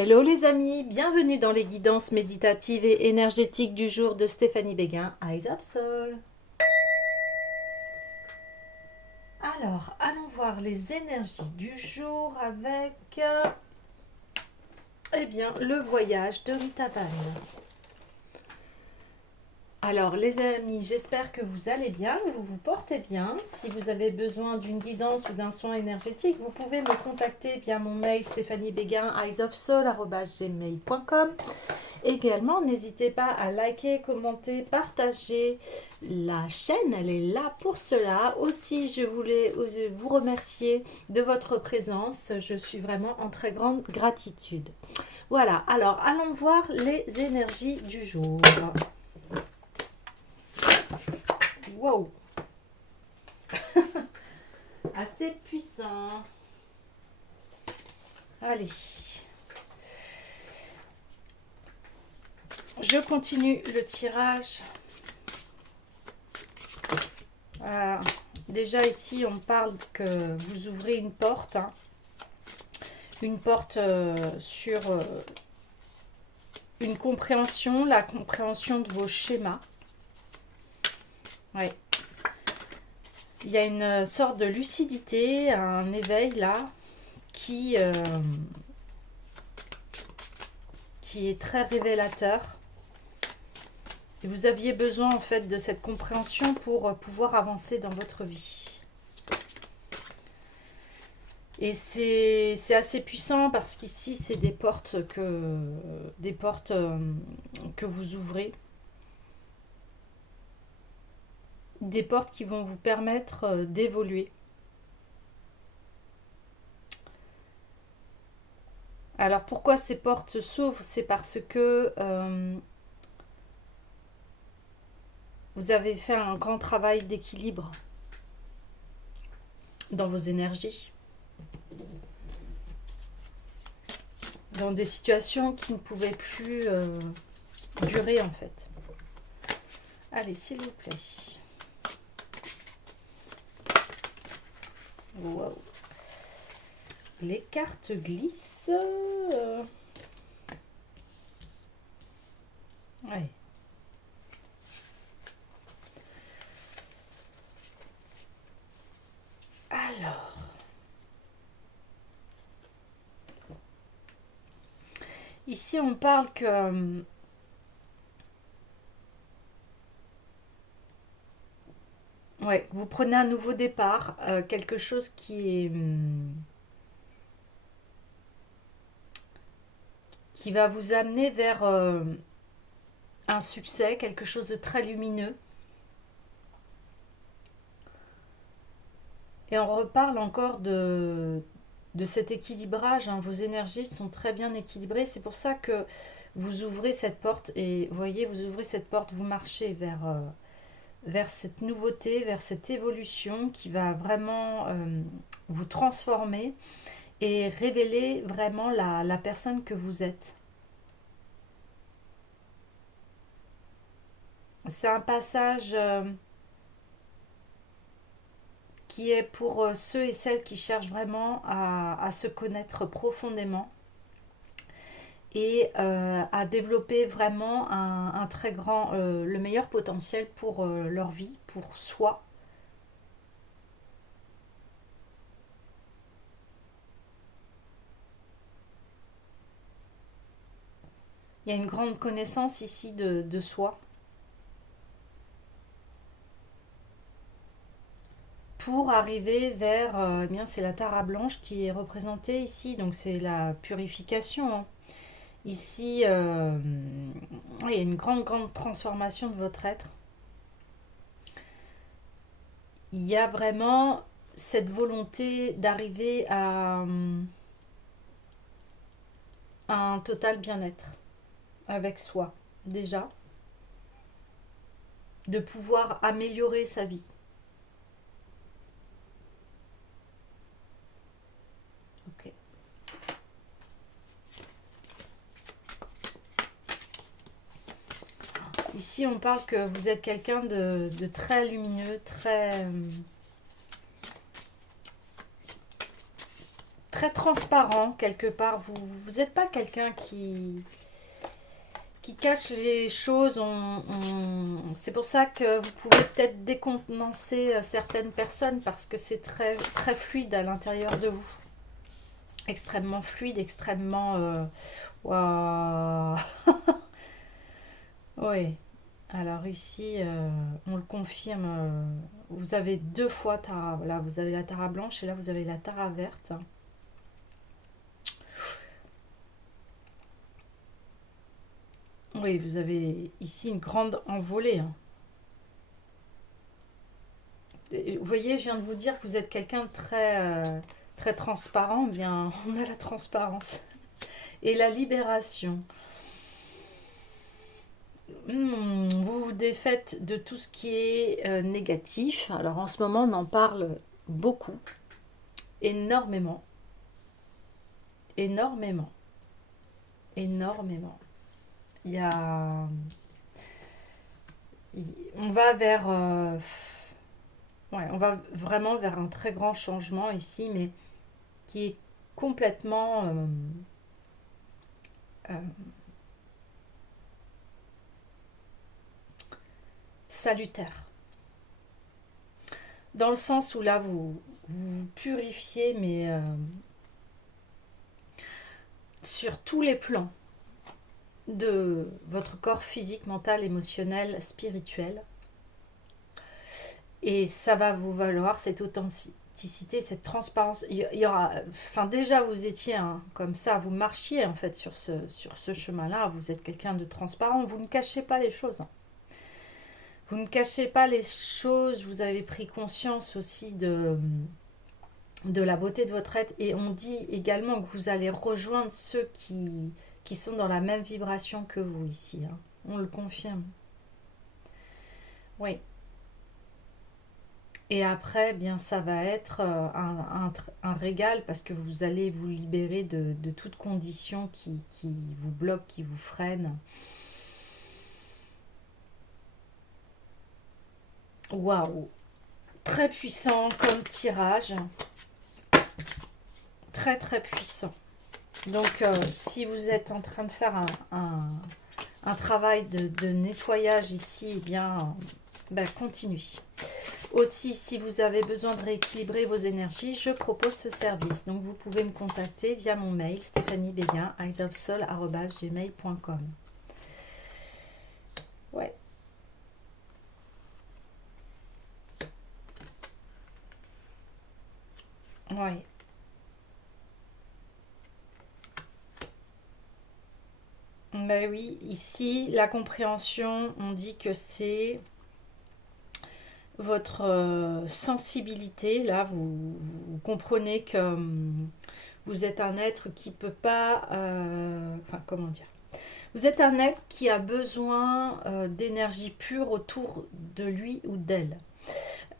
Hello les amis, bienvenue dans les guidances méditatives et énergétiques du jour de Stéphanie Béguin, Eyes of Soul. Alors, allons voir les énergies du jour avec le voyage de Rita Van. Alors les amis, j'espère que vous allez bien, que vous vous portez bien. Si vous avez besoin d'une guidance ou d'un soin énergétique, vous pouvez me contacter via mon mail stéphaniebeguin@eyesofsoul@gmail.com. Également, n'hésitez pas à liker, commenter, partager la chaîne, elle est là pour cela. Aussi, je voulais vous remercier de votre présence, je suis vraiment en très grande gratitude. Voilà, alors allons voir les énergies du jour. Wow, assez puissant. Allez, je continue le tirage. Déjà ici, on parle que vous ouvrez une porte, hein. Une porte sur une compréhension, la compréhension de vos schémas. Ouais. Il y a une sorte de lucidité, un éveil là, qui est très révélateur. Et vous aviez besoin en fait de cette compréhension pour pouvoir avancer dans votre vie. Et c'est assez puissant parce qu'ici c'est des portes que vous ouvrez. Des portes qui vont vous permettre d'évoluer. Alors pourquoi ces portes s'ouvrent? C'est parce que vous avez fait un grand travail d'équilibre dans vos énergies. Dans des situations qui ne pouvaient plus durer en fait. Allez, s'il vous plaît. Wow. Les cartes glissent. Ouais. Alors. Ici, on parle que ouais, vous prenez un nouveau départ, quelque chose qui va vous amener vers un succès, quelque chose de très lumineux. Et on reparle encore de cet équilibrage, hein. Vos énergies sont très bien équilibrées. C'est pour ça que vous ouvrez cette porte et voyez, vous ouvrez cette porte, vous marchez vers cette nouveauté, vers cette évolution qui va vraiment vous transformer et révéler vraiment la personne que vous êtes. C'est un passage qui est pour ceux et celles qui cherchent vraiment à se connaître profondément et à développer vraiment un très grand, le meilleur potentiel pour leur vie, pour soi. Il y a une grande connaissance ici de soi pour arriver vers, eh bien c'est la tara blanche qui est représentée ici, donc c'est la purification, hein. Ici, il y a une grande, grande transformation de votre être. Il y a vraiment cette volonté d'arriver à un total bien-être avec soi, déjà. De pouvoir améliorer sa vie. Ok. Ici, on parle que vous êtes quelqu'un de très lumineux, très très transparent quelque part. Vous n'êtes pas quelqu'un qui cache les choses. C'est pour ça que vous pouvez peut-être décontenancer certaines personnes parce que c'est très, très fluide à l'intérieur de vous. Extrêmement fluide, extrêmement... waouh. Oui. Alors ici, on le confirme, vous avez deux fois Tara. Là, vous avez la Tara blanche et là, vous avez la Tara verte. Oui, vous avez ici une grande envolée. Hein. Vous voyez, je viens de vous dire que vous êtes quelqu'un de très, très transparent. Bien, on a la transparence et la libération. Vous vous défaites de tout ce qui est négatif. Alors en ce moment, on en parle beaucoup, énormément, énormément, énormément. Il y a, on va vers, ouais, on va vraiment vers un très grand changement ici, mais qui est complètement euh, salutaire. Dans le sens où là, vous purifiez, mais sur tous les plans de votre corps physique, mental, émotionnel, spirituel. Et ça va vous valoir cette authenticité, cette transparence. Il y aura, enfin déjà vous étiez comme ça, vous marchiez en fait sur ce chemin-là. Vous êtes quelqu'un de transparent. Vous ne cachez pas les choses. Hein. Vous ne cachez pas les choses. Vous avez pris conscience aussi de la beauté de votre être. Et on dit également que vous allez rejoindre ceux qui sont dans la même vibration que vous ici. Hein. On le confirme. Oui. Et après, bien, ça va être un régal parce que vous allez vous libérer de toute condition qui vous bloque, qui vous freine. Waouh! Très puissant comme tirage. Très, très puissant. Donc, si vous êtes en train de faire un travail de nettoyage ici, eh bien, continuez. Aussi, si vous avez besoin de rééquilibrer vos énergies, je propose ce service. Donc, vous pouvez me contacter via mon mail stephaniebéguin@eyesofsoul@gmail.com. Ouais. Ouais. Ben oui, ici, la compréhension, on dit que c'est votre sensibilité. Là, vous comprenez que vous êtes un être qui peut pas... enfin, comment dire? Vous êtes un être qui a besoin d'énergie pure autour de lui ou d'elle.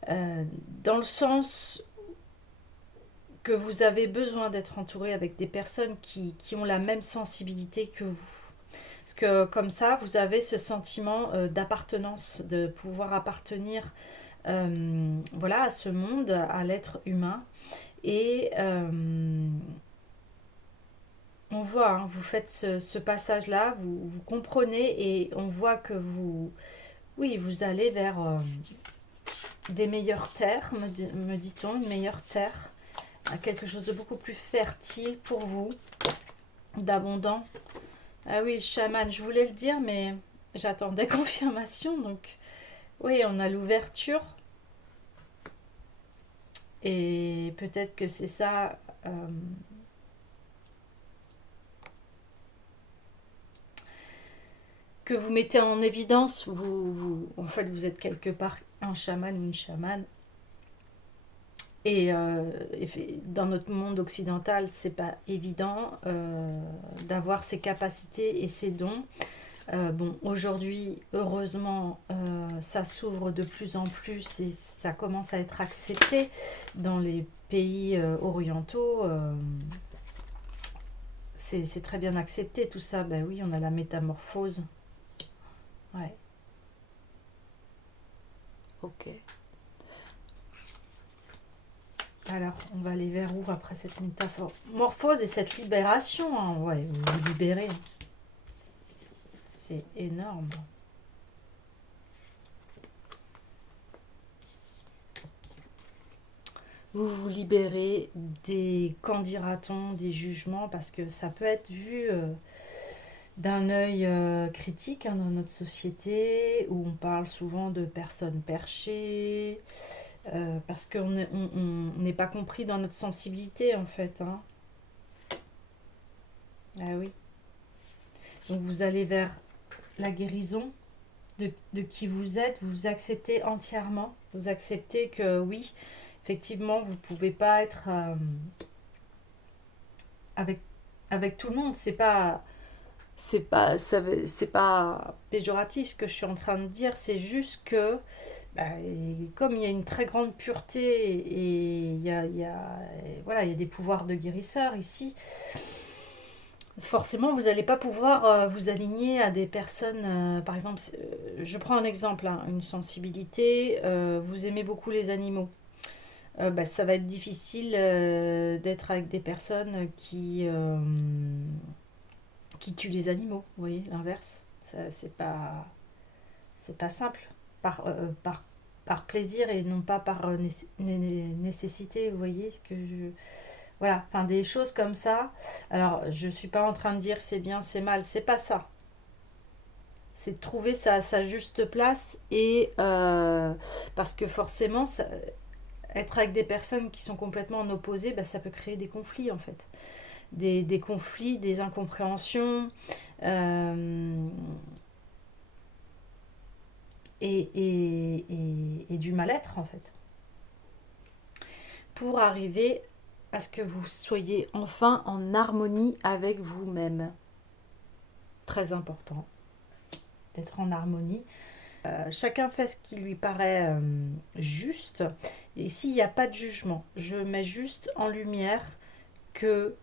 Dans le sens que vous avez besoin d'être entouré avec des personnes qui ont la même sensibilité que vous. Parce que comme ça, vous avez ce sentiment d'appartenance, de pouvoir appartenir voilà, à ce monde, à l'être humain. Et on voit, hein, vous faites ce passage-là, vous comprenez et on voit que vous, oui, vous allez vers des meilleures terres, me dit-on, une meilleure terre, quelque chose de beaucoup plus fertile pour vous, d'abondant. Ah oui, chaman, je voulais le dire, mais j'attendais confirmation, donc oui, on a l'ouverture. Et peut-être que c'est ça que vous mettez en évidence. En fait, vous êtes quelque part un chaman ou une chamane. Et dans notre monde occidental, c'est pas évident d'avoir ces capacités et ces dons. Bon, aujourd'hui, heureusement, ça s'ouvre de plus en plus et ça commence à être accepté dans les pays orientaux. C'est très bien accepté tout ça. Ben oui, on a la métamorphose. Ouais, ok. Alors, on va aller vers où après cette métamorphose et cette libération, hein. Ouais, vous vous libérez. C'est énorme. Vous vous libérez des qu'en dira-t-on, des jugements, parce que ça peut être vu d'un œil critique, hein, dans notre société, où on parle souvent de personnes perchées, parce qu'on n'est pas compris dans notre sensibilité, en fait, hein. Ah oui. Donc vous allez vers la guérison de qui vous êtes, vous vous acceptez entièrement, vous acceptez que oui, effectivement, vous ne pouvez pas être avec, avec tout le monde. C'est pas péjoratif ce que je suis en train de dire, c'est juste que bah, comme il y a une très grande pureté et voilà, il y a des pouvoirs de guérisseur ici, forcément vous n'allez pas pouvoir vous aligner à des personnes, par exemple, je prends un exemple, hein, une sensibilité, vous aimez beaucoup les animaux. Bah, ça va être difficile d'être avec des personnes qui tuent les animaux, vous voyez, l'inverse. C'est pas simple. Par, par plaisir et non pas par nécessité, vous voyez ce que je... Voilà, enfin des choses comme ça. Alors, je suis pas en train de dire c'est bien, c'est mal, c'est pas ça. C'est de trouver sa juste place et parce que forcément, être avec des personnes qui sont complètement en opposé, bah, ça peut créer des conflits en fait. Des conflits, des incompréhensions euh, et du mal-être en fait. Pour arriver à ce que vous soyez enfin en harmonie avec vous-même. Très important d'être en harmonie. Chacun fait ce qui lui paraît juste. Et s'il n'y a pas de jugement, je mets juste en lumière que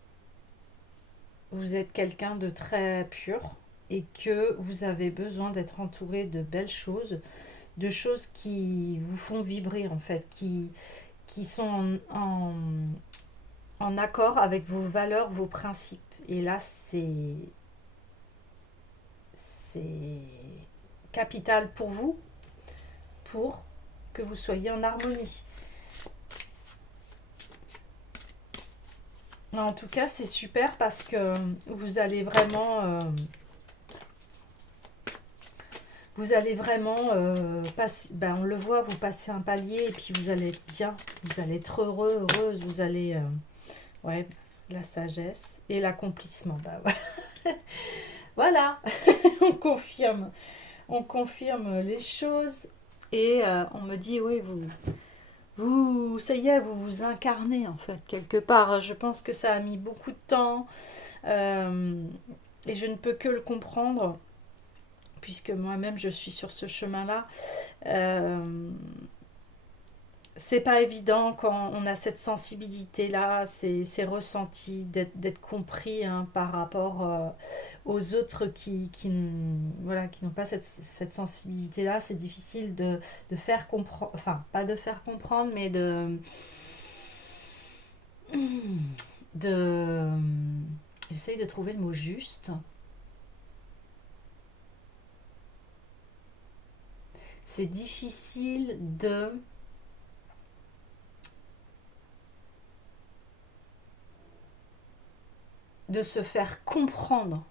vous êtes quelqu'un de très pur et que vous avez besoin d'être entouré de belles choses, de choses qui vous font vibrer en fait, qui sont en accord avec vos valeurs, vos principes. Et là, c'est capital pour vous, pour que vous soyez en harmonie. En tout cas, c'est super parce que vous allez vraiment passer, ben on le voit, vous passez un palier et puis vous allez être bien, vous allez être heureux, heureuse, vous allez, ouais, la sagesse et l'accomplissement. Bah ouais. Voilà, on confirme les choses et on me dit, oui, ça y est, vous vous incarnez en fait quelque part. Je pense que ça a mis beaucoup de temps euh, et je ne peux que le comprendre puisque moi-même je suis sur ce chemin-là. Euh, c'est pas évident quand on a cette sensibilité-là, ces ressentis, d'être compris, hein, par rapport aux autres voilà, qui n'ont pas cette sensibilité-là. C'est difficile de faire comprendre, enfin, pas de faire comprendre, mais de... J'essaye de trouver le mot juste. C'est difficile de se faire comprendre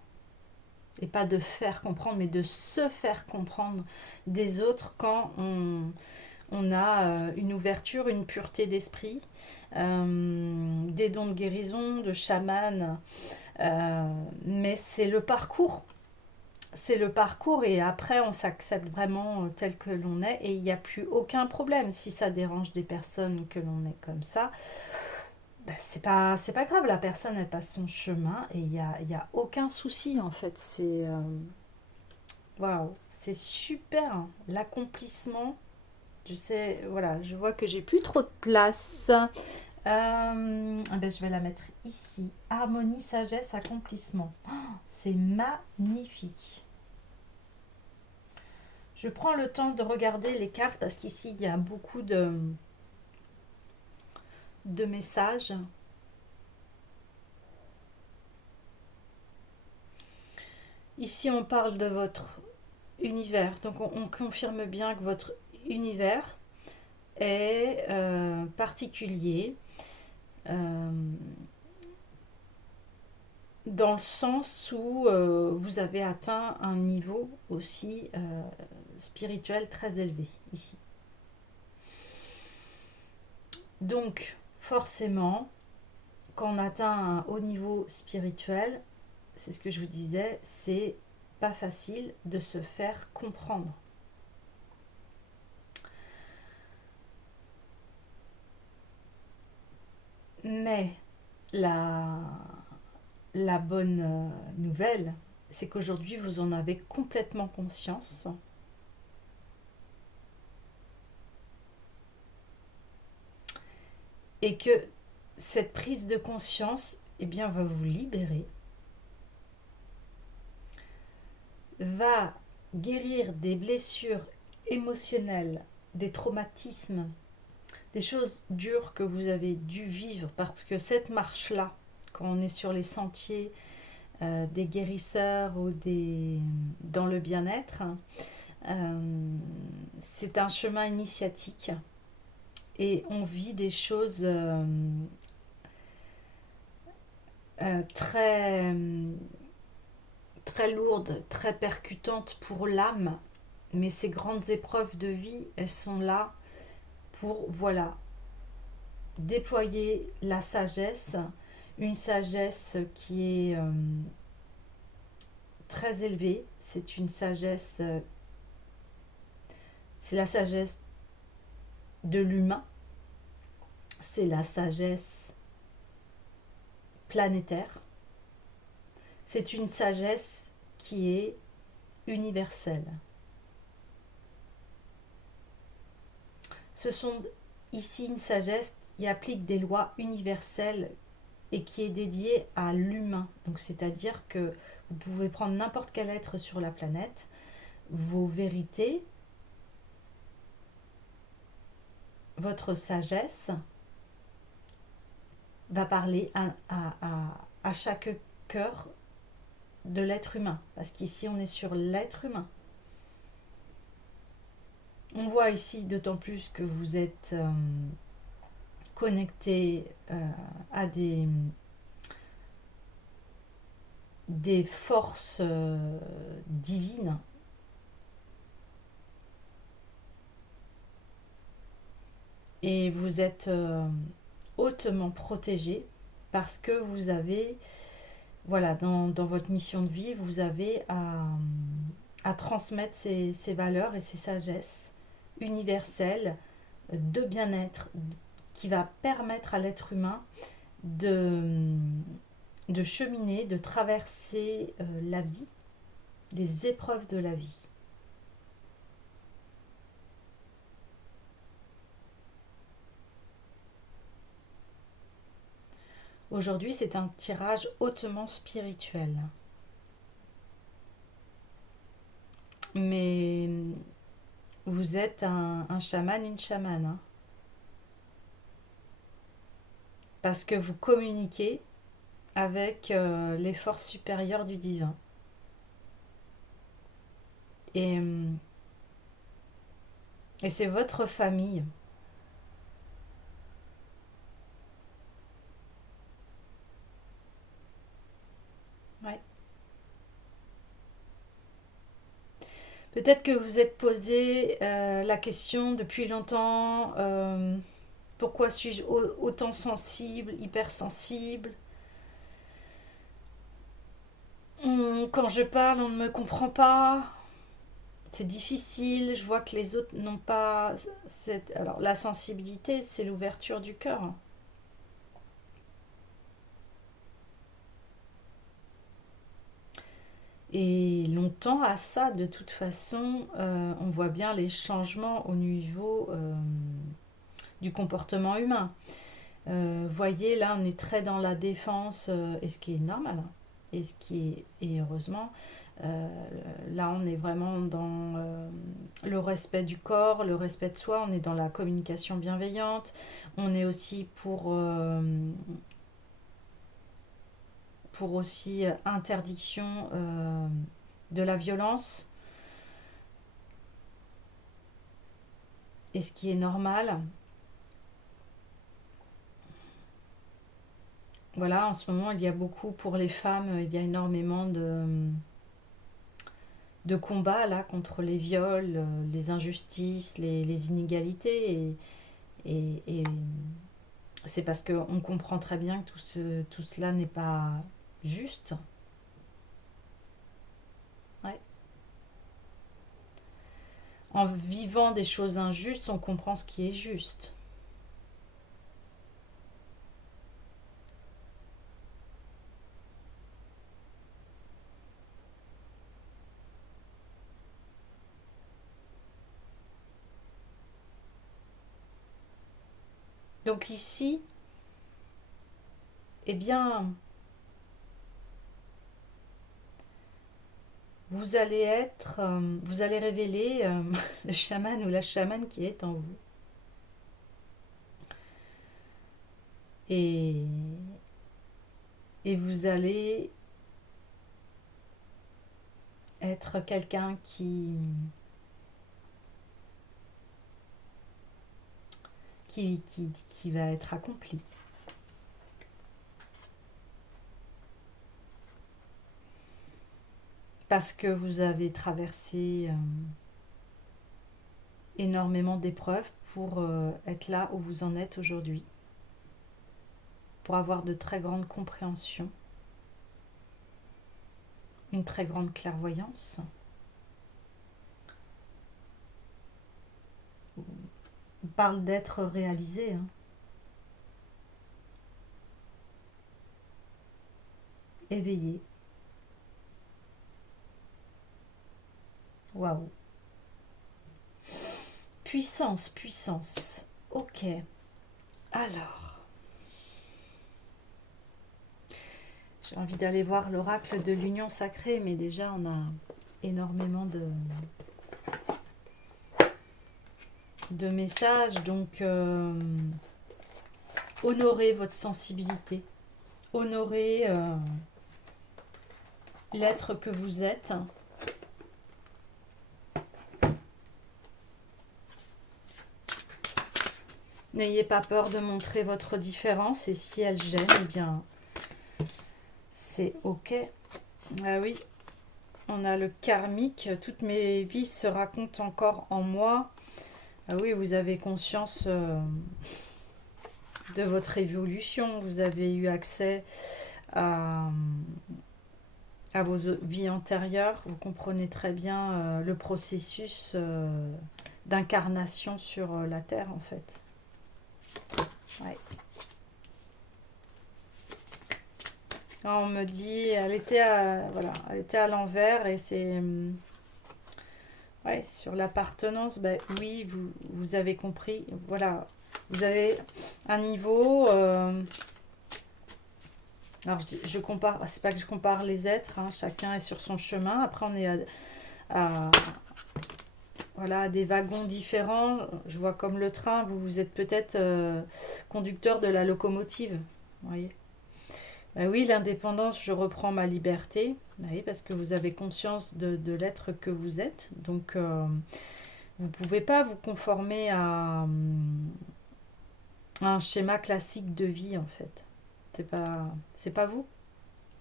et pas de faire comprendre, mais de se faire comprendre des autres quand on a une ouverture, une pureté d'esprit, des dons de guérison, de chaman, mais c'est le parcours. C'est le parcours et après on s'accepte vraiment tel que l'on est et il n'y a plus aucun problème si ça dérange des personnes que l'on est comme ça. Bah, c'est pas grave, la personne elle passe son chemin et il y a aucun souci en fait. Waouh, c'est super, hein. L'accomplissement. Je sais, voilà, je vois que j'ai plus trop de place. Ah ben, je vais la mettre ici. Harmonie, sagesse, accomplissement. Oh, c'est magnifique. Je prends le temps de regarder les cartes parce qu'ici il y a beaucoup de messages. Ici, on parle de votre univers. Donc, on confirme bien que votre univers est particulier, euh, dans le sens où vous avez atteint un niveau aussi spirituel très élevé ici. Donc, forcément, quand on atteint un haut niveau spirituel, c'est ce que je vous disais, c'est pas facile de se faire comprendre. Mais la, la bonne nouvelle, c'est qu'aujourd'hui, vous en avez complètement conscience. Et que cette prise de conscience, eh bien, va vous libérer, va guérir des blessures émotionnelles, des traumatismes, des choses dures que vous avez dû vivre, parce que cette marche-là, quand on est sur les sentiers des guérisseurs ou dans le bien-être, c'est un chemin initiatique et on vit des choses très, très lourdes, très percutantes pour l'âme, mais ces grandes épreuves de vie, elles sont là pour, voilà, déployer la sagesse, une sagesse qui est très élevée. C'est une sagesse, c'est la sagesse de l'humain, c'est la sagesse planétaire, c'est une sagesse qui est universelle. Ce sont ici une sagesse qui applique des lois universelles et qui est dédiée à l'humain. Donc c'est-à-dire que vous pouvez prendre n'importe quel être sur la planète, vos vérités, votre sagesse va parler à chaque cœur de l'être humain. Parce qu'ici on est sur l'être humain. On voit ici d'autant plus que vous êtes connecté à des forces divines. Et vous êtes hautement protégé parce que vous avez, voilà, dans votre mission de vie, vous avez à transmettre ces valeurs et ces sagesses universelles de bien-être qui va permettre à l'être humain de cheminer, de traverser la vie, les épreuves de la vie. Aujourd'hui, c'est un tirage hautement spirituel. Mais vous êtes un chaman, une chamane. Hein, parce que vous communiquez avec les forces supérieures du divin. Et, et c'est votre famille. Ouais. Peut-être que vous êtes posé la question depuis longtemps, pourquoi suis-je autant sensible, hypersensible? Quand je parle, on ne me comprend pas. C'est difficile. Je vois que les autres n'ont pas cette... Alors, la sensibilité, c'est l'ouverture du cœur. Et longtemps à ça, de toute façon, on voit bien les changements au niveau du comportement humain. Voyez, là, on est très dans la défense, et ce qui est normal, hein, et ce qui est, et heureusement, là on est vraiment dans le respect du corps, le respect de soi, on est dans la communication bienveillante, on est aussi pour aussi interdiction de la violence, et ce qui est normal. Voilà, en ce moment, il y a beaucoup pour les femmes, il y a énormément de combats là contre les viols, les injustices, les inégalités. Et c'est parce qu'on comprend très bien que tout cela n'est pas juste. Ouais. En vivant des choses injustes, on comprend ce qui est juste. Donc ici, eh bien, vous allez révéler le chaman ou la chamane qui est en vous. Et, et vous allez être quelqu'un qui va être accompli. Parce que vous avez traversé énormément d'épreuves pour être là où vous en êtes aujourd'hui, pour avoir de très grandes compréhensions, une très grande clairvoyance. On parle d'être réalisé, hein. Éveillé. Waouh. Puissance, puissance. Ok. Alors, j'ai envie d'aller voir l'oracle de l'union sacrée, mais déjà on a énormément de messages. Donc, honorez votre sensibilité. Honorez l'être que vous êtes. N'ayez pas peur de montrer votre différence, et si elle gêne, eh bien, c'est ok. Ah oui, on a le karmique. Toutes mes vies se racontent encore en moi. Ah oui, vous avez conscience de votre évolution. Vous avez eu accès à vos vies antérieures. Vous comprenez très bien le processus d'incarnation sur la Terre, en fait. Ouais. On me dit, voilà, elle était à l'envers, et c'est ouais, sur l'appartenance. Ben oui, vous avez compris. Voilà, vous avez un niveau. Alors je compare, c'est pas que je compare les êtres, hein, chacun est sur son chemin. Après, on est à voilà, des wagons différents. Je vois comme le train, vous êtes peut-être conducteur de la locomotive. Vous voyez. Ben oui, l'indépendance, je reprends ma liberté. Ben oui, parce que vous avez conscience de l'être que vous êtes. Donc, vous ne pouvez pas vous conformer à un schéma classique de vie, en fait. C'est pas vous.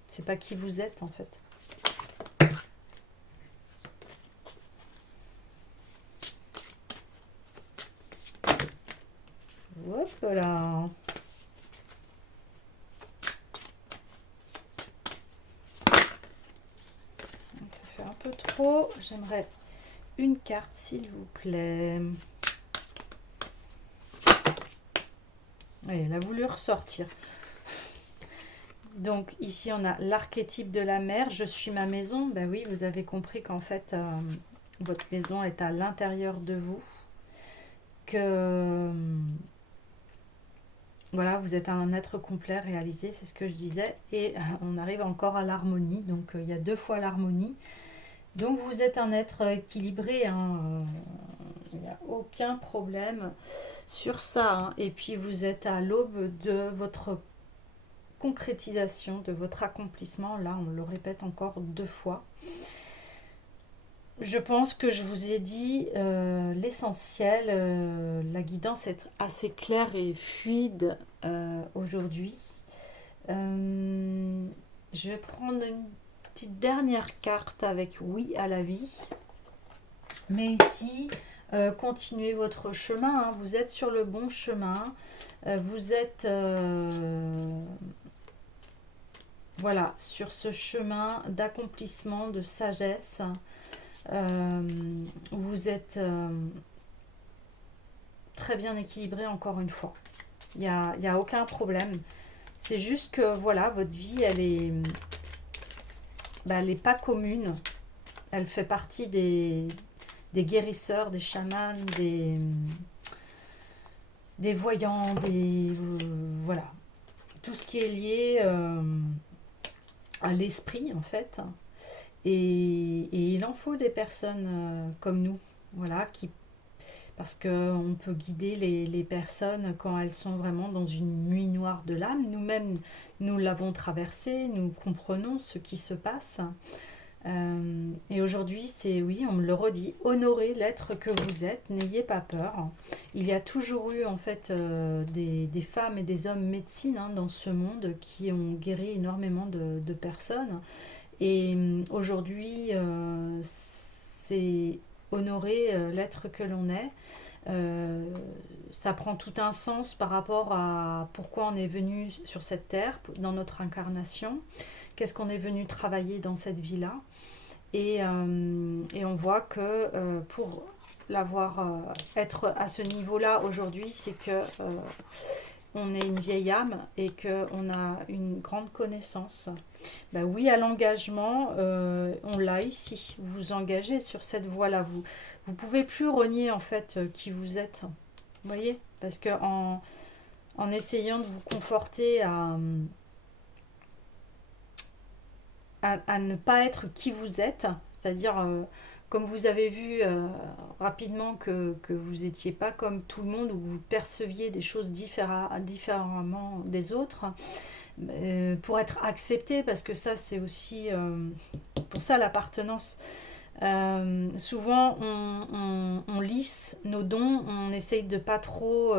C'est pas qui vous êtes, en fait. Hop là. Ça fait un peu trop. J'aimerais une carte, s'il vous plaît. Elle a voulu ressortir. Donc ici on a l'archétype de la mère. Je suis ma maison. Ben oui, vous avez compris qu'en fait votre maison est à l'intérieur de vous. Que Voilà, vous êtes un être complet, réalisé, c'est ce que je disais. Et on arrive encore à l'harmonie, donc il y a 2 fois l'harmonie. Donc vous êtes un être équilibré, hein, il n'y a aucun problème sur ça, hein. Et puis vous êtes à l'aube de votre concrétisation, de votre accomplissement. Là, on le répète encore 2 fois. Je pense que je vous ai dit l'essentiel. La guidance est assez claire et fluide aujourd'hui. Je vais prendre une petite dernière carte avec oui à la vie. Mais ici, continuez votre chemin, hein. Vous êtes sur le bon chemin. Vous êtes voilà, sur ce chemin d'accomplissement, de sagesse. Vous êtes très bien équilibré encore une fois. Il y a aucun problème. C'est juste que voilà, votre vie, elle est pas commune. Elle fait partie des guérisseurs, des chamans, des voyants, voilà. Tout ce qui est lié à l'esprit, en fait. Et il en faut des personnes comme nous, voilà, parce qu'on peut guider les personnes quand elles sont vraiment dans une nuit noire de l'âme. Nous-mêmes, nous l'avons traversée, nous comprenons ce qui se passe. Et aujourd'hui, c'est, oui, on me le redit, honorez l'être que vous êtes, n'ayez pas peur. Il y a toujours eu, en fait, des femmes et des hommes médecines, hein, dans ce monde qui ont guéri énormément de personnes. Et aujourd'hui, c'est honorer l'être que l'on est. Euh, Ça prend tout un sens par rapport à pourquoi on est venu sur cette terre, dans notre incarnation, qu'est-ce qu'on est venu travailler dans cette vie-là. Et on voit que pour être à ce niveau-là aujourd'hui, c'est que on est une vieille âme et qu'on a une grande connaissance. Ben oui, à l'engagement, on l'a ici. Vous vous engagez sur cette voie-là. Vous pouvez plus renier en fait qui vous êtes. Vous voyez? Parce que en essayant de vous conforter à ne pas être qui vous êtes, c'est-à-dire comme vous avez vu rapidement que vous n'étiez pas comme tout le monde ou que vous perceviez des choses différemment des autres, pour être accepté, parce que ça c'est aussi pour ça l'appartenance. Souvent on lisse nos dons, on essaye de pas trop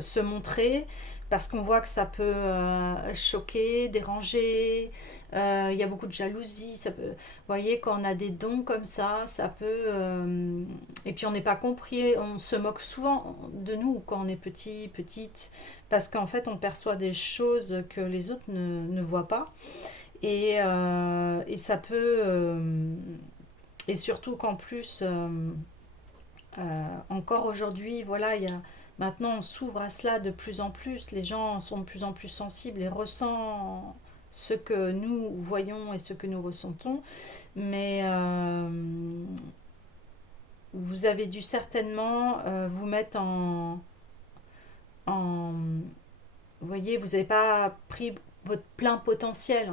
se montrer parce qu'on voit que ça peut choquer, déranger, il y a beaucoup de jalousie, ça peut, vous voyez, quand on a des dons comme ça peut... et puis on n'est pas compris, on se moque souvent de nous quand on est petit, petite, parce qu'en fait on perçoit des choses que les autres ne voient pas. Et ça peut... et surtout qu'en plus, encore aujourd'hui, voilà, maintenant on s'ouvre à cela de plus en plus, les gens sont de plus en plus sensibles et ressentent ce que nous voyons et ce que nous ressentons, mais vous avez dû certainement vous mettre en... Vous voyez, vous n'avez pas pris votre plein potentiel.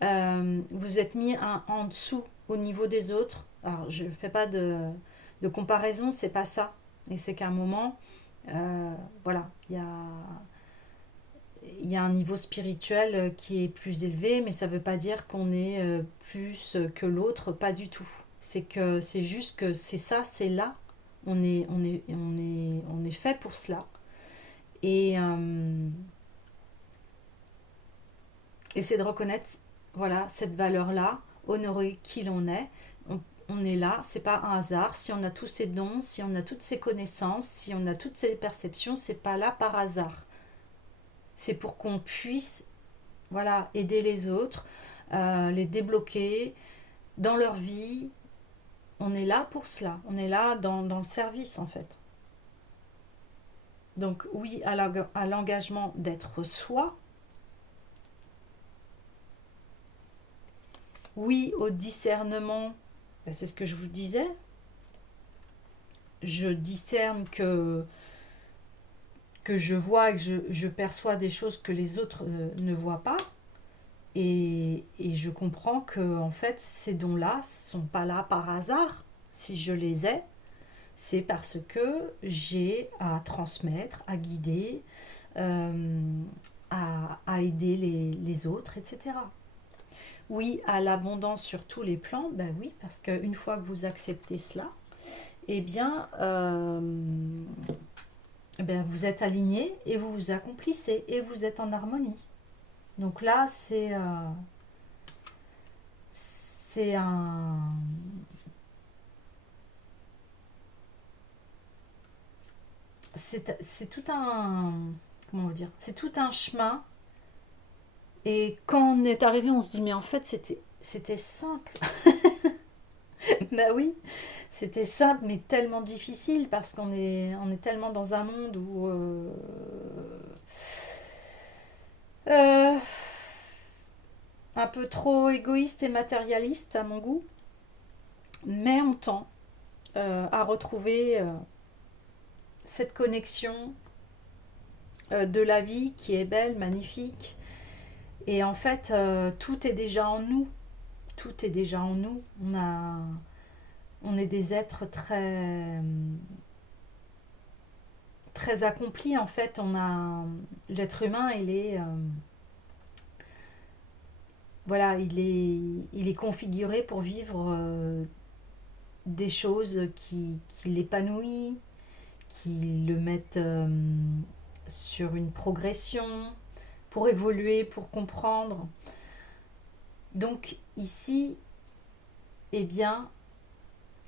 Vous êtes mis en dessous au niveau des autres. Alors, je ne fais pas de comparaison, c'est pas ça. Et c'est qu'à un moment, voilà, il y a un niveau spirituel qui est plus élevé, mais ça ne veut pas dire qu'on est plus que l'autre, pas du tout. C'est juste que c'est ça, c'est là. On est fait pour cela. Et, et c'est de reconnaître, voilà, cette valeur-là, honorer qui l'on est. On est là, c'est pas un hasard. Si on a tous ces dons, si on a toutes ces connaissances, si on a toutes ces perceptions, c'est pas là par hasard. C'est pour qu'on puisse, voilà, aider les autres, les débloquer dans leur vie. On est là pour cela. On est là dans le service, en fait. Donc oui, à l'engagement d'être soi. Oui, au discernement. Ben, c'est ce que je vous disais. Je discerne que que je vois et que je perçois des choses que les autres ne voient pas. Et je comprends que en fait, ces dons-là sont pas là par hasard. Si je les ai, c'est parce que j'ai à transmettre, à guider, euh, à aider les autres, etc. Oui, à l'abondance sur tous les plans, ben oui, parce qu'une fois que vous acceptez cela, eh bien, ben vous êtes aligné et vous vous accomplissez et vous êtes en harmonie. Donc là, c'est c'est tout un, comment vous dire, c'est tout un chemin. Et quand on est arrivé, on se dit, mais en fait, c'était simple. Bah oui, c'était simple, mais tellement difficile parce on est tellement dans un monde où euh, un peu trop égoïste et matérialiste à mon goût, mais on tend à retrouver cette connexion de la vie qui est belle, magnifique. Et en fait, tout est déjà en nous. Tout est déjà en nous. On est des êtres très accomplis. En fait, l'être humain, voilà, il est configuré pour vivre des choses qui l'épanouissent, qui le mettent sur une progression, pour évoluer, pour comprendre. Donc ici, eh bien,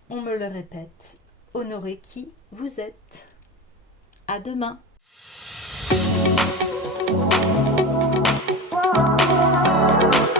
on me le répète, honorez qui vous êtes. À demain.